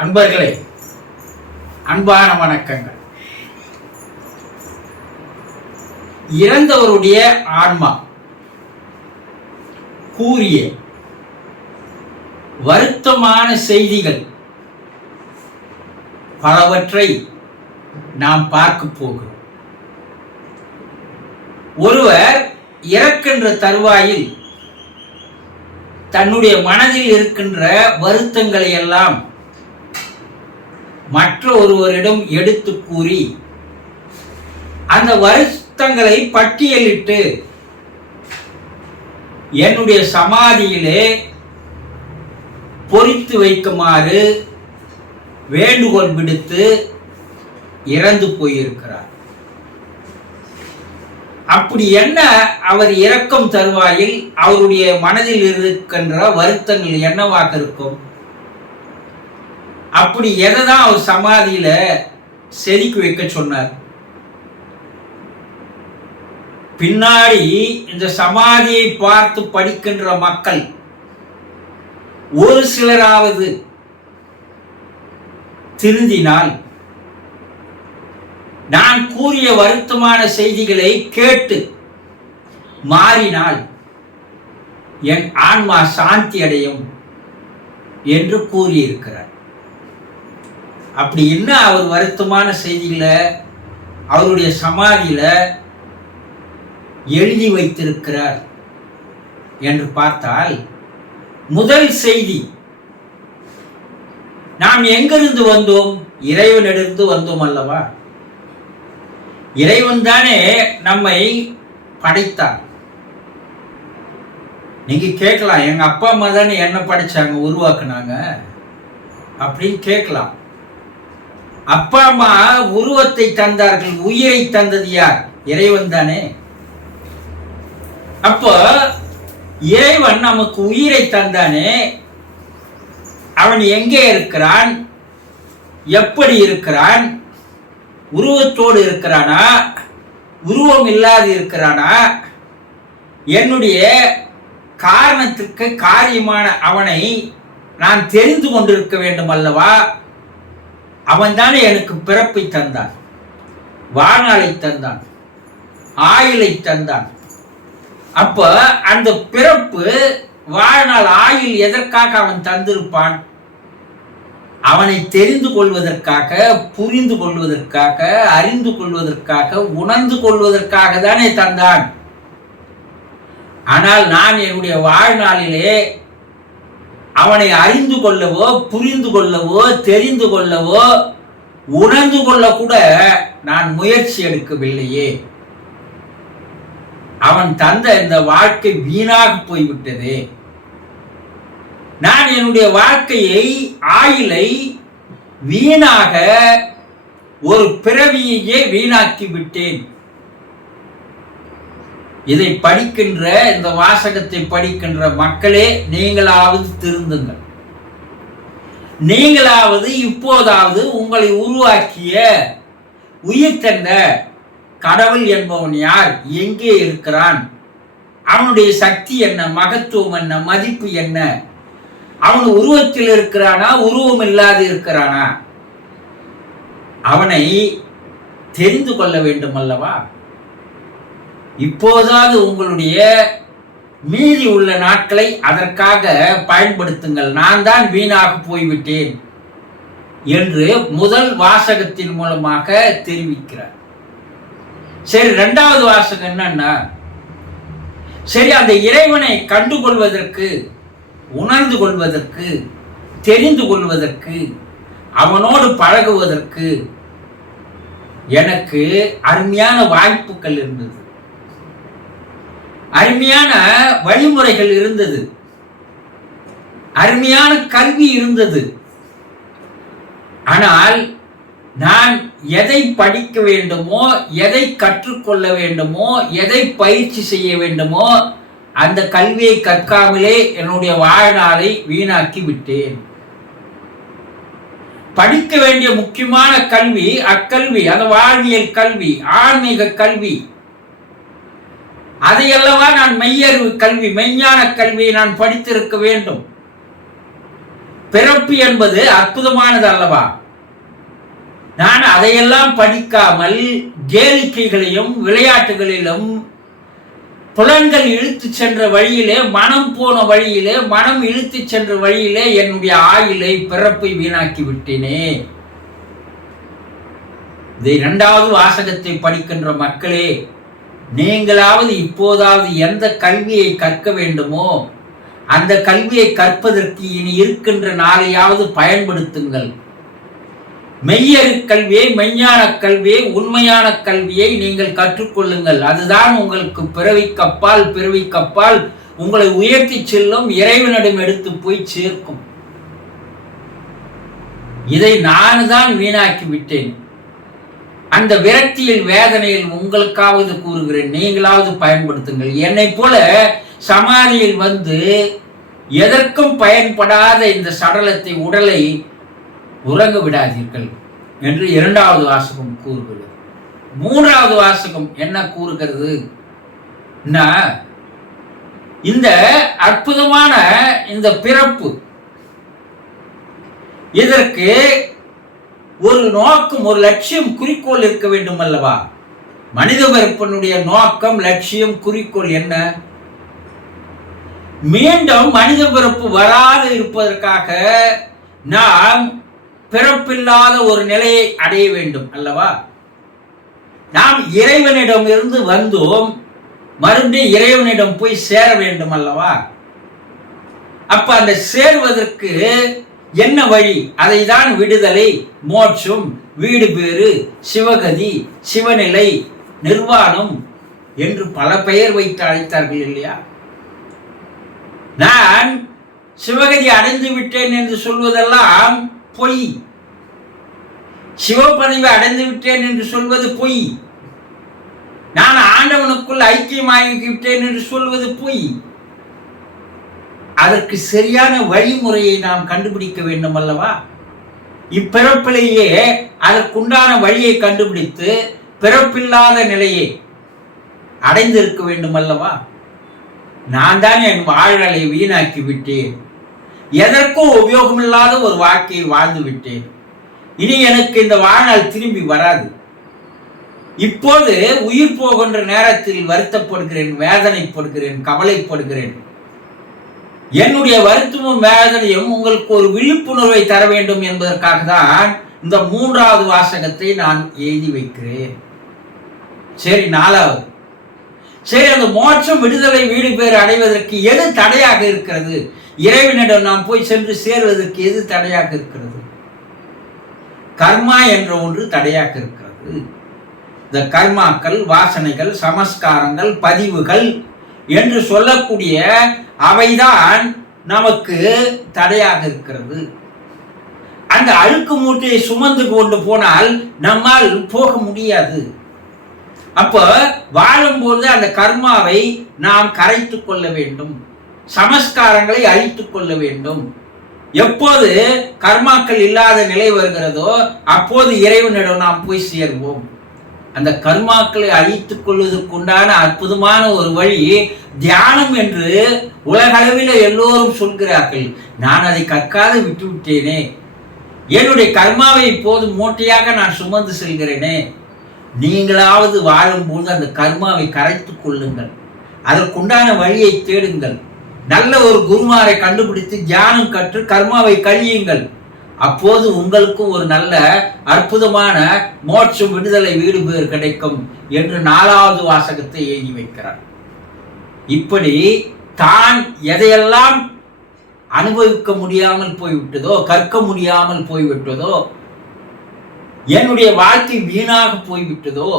அன்பர்களே அன்பான வணக்கங்கள். இறந்தவருடைய ஆன்மா கூறிய வருத்தமான செய்திகள் பலவற்றை நாம் பார்க்க போகிறோம். ஒருவர் இறக்கின்ற தருவாயில் தன்னுடைய மனதில் இருக்கின்ற வருத்தங்களை எல்லாம் மற்ற ஒருவரிடம் எடுத்து கூறி அந்த வருத்தங்களை பட்டியலிட்டு என்னுடைய சமாதியிலே பொறித்து வைக்குமாறு வேண்டுகோள் விடுத்து இறந்து போயிருக்கிறார். அப்படி என்ன அவர் இரக்கம் தருவாயில் அவருடைய மனதில் இருக்கின்ற வருத்தங்கள் என்னவாக இருக்கும்? அப்படி எதை தான் அவர் சமாதியில செதுக்கி வைக்க சொன்னார்? பின்னாடி இந்த சமாதியை பார்த்து படிக்கின்ற மக்கள் ஒரு சிலராவது திருந்தினால் நான் கூறிய வருத்தமான செய்திகளை கேட்டு மாறினால் என் ஆன்மா சாந்தி அடையும் என்று கூறியிருக்கிறார். அப்படி என்ன அவர் வருத்தமான செய்திகளை அவருடைய சமாதியில எழுதி வைத்திருக்கிறார் என்று பார்த்தால் முதல் செய்தி நாம் எங்கிருந்து வந்தோம்? இறைவனிடந்து வந்தோம் அல்லவா? இறைவன் தானே நம்மை படைத்தார். நீங்க கேட்கலாம் எங்க அப்பா அம்மா தானே என்ன படைச்சாங்க உருவாக்குனாங்க அப்படின்னு கேட்கலாம். அப்பா அம்மா உருவத்தை தந்தார்கள் உயிரை தந்தது யார்? இறைவன் தானே. அப்போ இறைவன் நமக்கு உயிரை தந்தானே. அவன் எங்கே இருக்கிறான்? எப்படி இருக்கிறான்? உருவத்தோடு இருக்கிறானா? உருவம் இல்லாது இருக்கிறானா? என்னுடைய காரணத்திற்கு காரியமான அவனை நான் தெரிந்து கொண்டிருக்க வேண்டும் அல்லவா? அவன் தானே எனக்கு பிறப்பை தந்தான் வாழ்நாளை தந்தான் ஆயுளை தந்தான். அப்ப அந்த பிறப்பு வாழ்நாள் ஆயுள் எதற்காக அவன் தந்திருப்பான்? அவனை தெரிந்து கொள்வதற்காக புரிந்து கொள்வதற்காக அறிந்து கொள்வதற்காக உணர்ந்து கொள்வதற்காக தானே தந்தான். ஆனால் நான் என்னுடைய வாழ்நாளிலே அவனை அறிந்து கொள்ளவோ புரிந்து கொள்ளவோ தெரிந்து கொள்ளவோ உணர்ந்து கொள்ள கூட நான் முயற்சி எடுக்கவில்லையே. அவன் தந்த இந்த வாழ்க்கை வீணாக போய்விட்டது. நான் என்னுடைய வாழ்க்கையை ஆயிலை வீணாக ஒரு பிறவியையே வீணாக்கி விட்டேன் இதை படிக்கின்ற இந்த வாசகத்தை படிக்கின்ற மக்களே நீங்களாவது திருந்துங்கள். நீங்களாவது இப்போதாவது உங்களை உருவாக்கிய உயிர் தந்த கடவுள் என்பவன் யார்? எங்கே இருக்கிறான்? அவனுடைய சக்தி என்ன? மகத்துவம் என்ன? மதிப்பு என்ன? அவன் உருவத்தில் இருக்கிறானா? உருவம் இல்லாது இருக்கிறானா? அவனை தெரிந்து கொள்ள வேண்டும் அல்லவா? இப்போதாவது உங்களுடைய மீதி உள்ள நாட்களை அதற்காக பயன்படுத்துங்கள். நான் தான் வீணாக போய்விட்டேன் என்று முதல் வாசகத்தின் மூலமாக தெரிவிக்கிறார். சரி ரெண்டாவது வாசகம் என்னன்னா சரி அந்த இறைவனை கண்டுகொள்வதற்கு உணர்ந்து கொள்வதற்கு தெரிந்து கொள்வதற்கு அவனோடு பழகுவதற்கு எனக்கு அருமையான வாய்ப்புகள் இருந்தது. அருமையான வழிமுறைகள் இருந்தது. அருமையான கல்வி இருந்தது. ஆனால் நான் எதை படிக்க வேண்டுமோ எதை கற்றுக்கொள்ள வேண்டுமோ எதை பயிற்சி செய்ய வேண்டுமோ அந்த கல்வியை கற்காமலே என்னுடைய வாழ்நாளை வீணாக்கி விட்டேன். படிக்க வேண்டிய முக்கியமான கல்வி அக்கல்வி அந்த வாழ்வியல் கல்வி ஆன்மீக கல்வி அதையல்லவா நான் மெய்யறிவு கல்வி மெய்ஞான கல்வியை நான் படித்திருக்க வேண்டும். பிறப்பு என்பது அற்புதமானது அல்லவா? நான் அதையெல்லாம் படிக்காமல் கேளிக்கைகளையும் விளையாட்டுகளிலும் புலன்கள் இழுத்து சென்ற வழியிலே மனம் போன வழியிலே மனம் இழுத்து சென்ற வழியிலே என்னுடைய ஆயுளை பிறப்பை வீணாக்கி விட்டேனே. இதை இரண்டாவது வாசகத்தை படிக்கின்ற மக்களே நீங்களாவது இப்போதாவது எந்த கல்வியை கற்க வேண்டுமோ அந்த கல்வியை கற்பதற்கு இனி இருக்கின்ற நாளையாவது பயன்படுத்துங்கள். மெய்யறு கல்வியை மெய்ஞான கல்வியை உண்மையான கல்வியை நீங்கள் கற்றுக்கொள்ளுங்கள். அதுதான் உங்களுக்கு பிறவி கப்பால் பிறவி கப்பால் உங்களை உயர்த்தி செல்லும் இறைவனிடம் எடுத்து போய் சேர்க்கும். இதை நான் தான் வீணாக்கி விட்டேன். அந்த விரக்தியில் வேதனையில் உங்களுக்காவது கூறுகிறேன். நீங்களாவது பயன்படுத்துங்கள். என்னை போல சமாதியில் வந்து எதற்கும் பயன்படாத இந்த சடலத்தை உடலை உறங்க விடாதீர்கள் என்று இரண்டாவது வாசகம் கூறுகிறது. மூன்றாவது வாசகம் என்ன கூறுகிறது? இந்த அற்புதமான இந்த பிறப்பு இதற்கு ஒரு நோக்கம் ஒரு லட்சியம் குறிக்கோள் இருக்க வேண்டும் அல்லவா? மனித பிறப்பினுடைய நோக்கம் லட்சியம் குறிக்கோள் என்ன? மீண்டும் மனித பிறப்பு வராது இருப்பதற்காக நாம் பிறப்பில்லாத ஒரு நிலையை அடைய வேண்டும் அல்லவா? நாம் இறைவனிடம் இருந்து வந்தோம் மறுபடியும் இறைவனிடம் போய் சேர வேண்டும் அல்லவா? அப்ப அந்த சேர்வதற்கு என்ன வழி? அதை தான் விடுதலை மோட்சம் வீடு பேறு சிவகதி சிவநிலை நிர்வாணம் என்று பல பெயர் வைத்து அழைத்தார்கள் இல்லையா? நான் சிவகதி அடைந்து விட்டேன் என்று சொல்வதெல்லாம் பொய். சிவப்பதிவை அடைந்து விட்டேன் என்று சொல்வது பொய். நான் ஆண்டவனுக்குள் ஐக்கியமாகிவிட்டேன் என்று சொல்வது பொய். அதற்கு சரியான வழிமுறையை நாம் கண்டுபிடிக்க வேண்டும் அல்லவா இப்பிறப்பிலேயே அதற்குண்டான வழியை கண்டுபிடித்து பிறப்பில்லாத நிலையை அடைந்திருக்க வேண்டும் அல்லவா நான் தான் என் வாழ்களை வீணாக்கி விட்டேன். எதற்கும் உபயோகமில்லாத ஒரு வாழ்க்கையை வாழ்ந்து விட்டேன். இனி எனக்கு இந்த வாழ்நாள் திரும்பி வராது. இப்போது உயிர் போகின்ற நேரத்தில் வருத்தப்படுகிறேன் வேதனைப்படுகிறேன் கவலைப்படுகிறேன். என்னுடைய வருத்தமும் வேதனையும் உங்களுக்கு ஒரு விழிப்புணர்வை தர வேண்டும் என்பதற்காக தான் இந்த மூன்றாவது வாசகத்தை நான் எழுதி வைக்கிறேன். சரி நாலாவது. சரி அந்த மோட்சம் விடுதலை வீடு பேர் அடைவதற்கு எது தடையாக இருக்கிறது? இறைவனிடம் நாம் போய் சென்று சேர்வதற்கு எது தடையாக இருக்கிறது? கர்மா என்ற ஒன்று தடையாக இருக்கிறது. இந்த கர்மாக்கள் வாசனைகள் சமஸ்காரங்கள் பதிவுகள் என்று சொல்லக்கூடிய அவைதான் நமக்கு தடையாக இருக்கிறது. அந்த அழுக்கு மூட்டையை சுமந்து கொண்டு போனால் நம்மால் போக முடியாது. அப்போ வாழும்போது அந்த கர்மாவை நாம் கரைத்து கொள்ள வேண்டும். சமஸ்காரங்களை அழித்துக் கொள்ள வேண்டும். எப்போது கர்மாக்கள் இல்லாத நிலை வருகிறதோ அப்போது இறைவனிடம் நாம் போய் சேர்வோம். அந்த கர்மாக்களை அழித்துக் கொள்வதற்குண்டான அற்புதமான ஒரு வழி தியானம் என்று உலகளவில் எல்லோரும் சொல்கிறார்கள். நான் அதை கற்காத விட்டு விட்டேனே என்னுடைய கர்மாவை இப்போது மூட்டையாக நான் சுமந்து செல்கிறேனே. நீங்களாவது வாழும்போது அந்த கர்மாவை கரைத்துக் கொள்ளுங்கள். அதற்குண்டான வழியை தேடுங்கள். நல்ல ஒரு குருமாரை கண்டுபிடித்து தியானம் கற்று கர்மாவை கழியுங்கள். அப்போது உங்களுக்கும் ஒரு நல்ல அற்புதமான மோட்சம் விடுதலை வீடு பேர் கிடைக்கும் என்று நாலாவது வாசகத்தை எழுதி வைக்கிறார். இப்படி தான் எதையெல்லாம் அனுபவிக்க முடியாமல் போய்விட்டதோ கற்க முடியாமல் போய்விட்டதோ என்னுடைய வாழ்க்கை வீணாக போய்விட்டதோ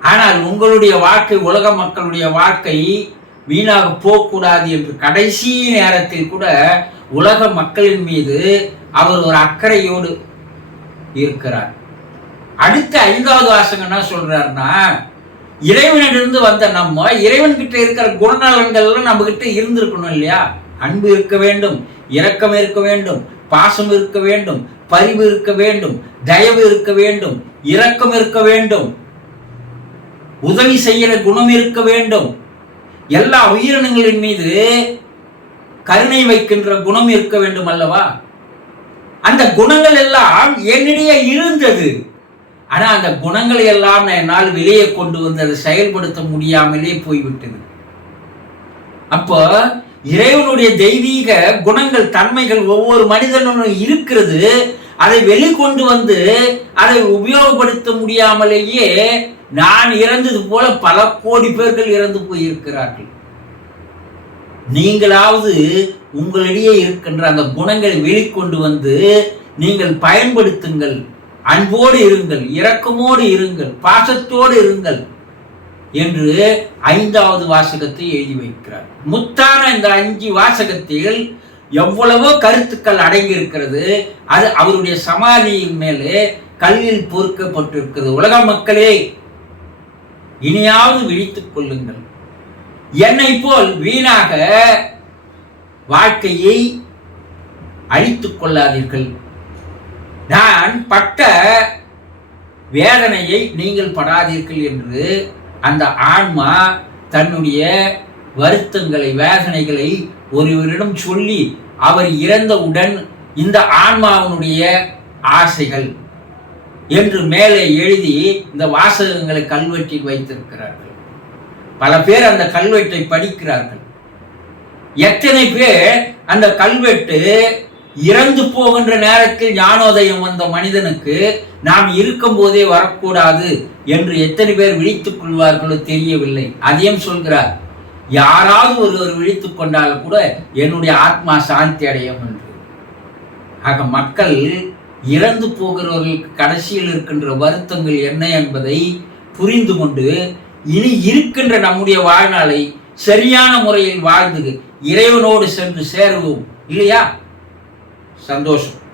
ஆனால் உங்களுடைய வாழ்க்கை உலக மக்களுடைய வாழ்க்கை வீணாக போகக்கூடாது என்று கடைசி நேரத்தில் கூட உலக மக்களின் மீது அவர் ஒரு அக்கறையோடு இருக்கிறார். அடுத்த ஐந்தாவது வாசகம் என்ன சொல்றாருன்னா இறைவனிடந்து வந்த நம்ம இறைவன் கிட்ட இருக்கிற குணநலன்கள்லாம் நம்ம கிட்ட இருந்திருக்கணும் இல்லையா? அன்பு இருக்க வேண்டும் இரக்கம் இருக்க வேண்டும் பாசம் இருக்க வேண்டும் பரிவு இருக்க வேண்டும் தயவு இருக்க வேண்டும் இரக்கம் இருக்க வேண்டும் உதவி செய்கிற குணம் இருக்க வேண்டும். எல்லா உயிரினங்களின் மீது கருணை வைக்கின்ற குணம் இருக்க வேண்டும் அல்லவா? அந்த குணங்கள் எல்லாம் என்னிடையே இருந்தது. ஆனா அந்த குணங்களை எல்லாம் என்னால் வெளியே கொண்டு வந்து அதை செயல்படுத்த முடியாமலே போய்விட்டது. அப்போ இறைவனுடைய தெய்வீக குணங்கள் தன்மைகள் ஒவ்வொரு மனிதனும் இருக்கிறது. அதை வெளிக்கொண்டு வந்து அதை உபயோகப்படுத்த முடியாமலேயே நான் இறந்தது போல பல கோடி பேர்கள் இறந்து போயிருக்கிறார்கள். நீங்களாவது உங்களிடையே இருக்கின்ற அந்த குணங்களை வெளிக்கொண்டு வந்து நீங்கள் பயன்படுத்துங்கள். அன்போடு இருங்கள் இரக்கமோடு இருங்கள் பாசத்தோடு இருங்கள் என்று ஐந்தாவது வாசகத்தை எழுதி வைக்கிறார். முத்தான இந்த அஞ்சு வாசகத்தில் எவ்வளவோ கருத்துக்கள் அடங்கியிருக்கிறது. அது அவருடைய சமாதியின் மேலே கல்லில் பொறுக்கப்பட்டிருக்கிறது. உலக மக்களே இனியாவது விழித்துக் கொள்ளுங்கள். என்னை போல் வீணாக வாழ்க்கையை அழித்துக் கொள்ளாதீர்கள். நான் பட்ட வேதனையை நீங்கள் படாதீர்கள் என்று அந்த ஆன்மா தன்னுடைய வருத்தங்களை வேதனைகளை ஒருவரிடம் சொல்லி அவர் இறந்தவுடன் இந்த ஆன்மாவினுடைய ஆசைகள் என்று மேலே எழுதி இந்த வாசகங்களை கல்வெட்டில் வைத்திருக்கிறார்கள். பல பேர் அந்த கல்வெட்டை படிக்கிறார்கள். எத்தனை பேர் அந்த கல்வெட்டு இறந்து போகின்ற நேரத்தில் ஞானோதயம் வந்த மனிதனுக்கு நாம் இருக்கும் போதே வரக்கூடாது என்று எத்தனை பேர் விழித்துக் கொள்வார்களோ தெரியவில்லை. அதையும் சொல்கிறார். யாராவது ஒருவர் விழித்துக் கொண்டால் கூட என்னுடைய ஆத்மா சாந்தி அடையும் என்று. ஆக மக்கள் இறந்து போகிறவர்களுக்கு கடைசியில் இருக்கின்ற வருத்தங்கள் என்ன என்பதை புரிந்து கொண்டு இனி இருக்கின்ற நம்முடைய வாழ்நாளை சரியான முறையில் வாழ்ந்து இறைவனோடு சென்று சேருவோம். இல்லையா? சந்தோஷம்.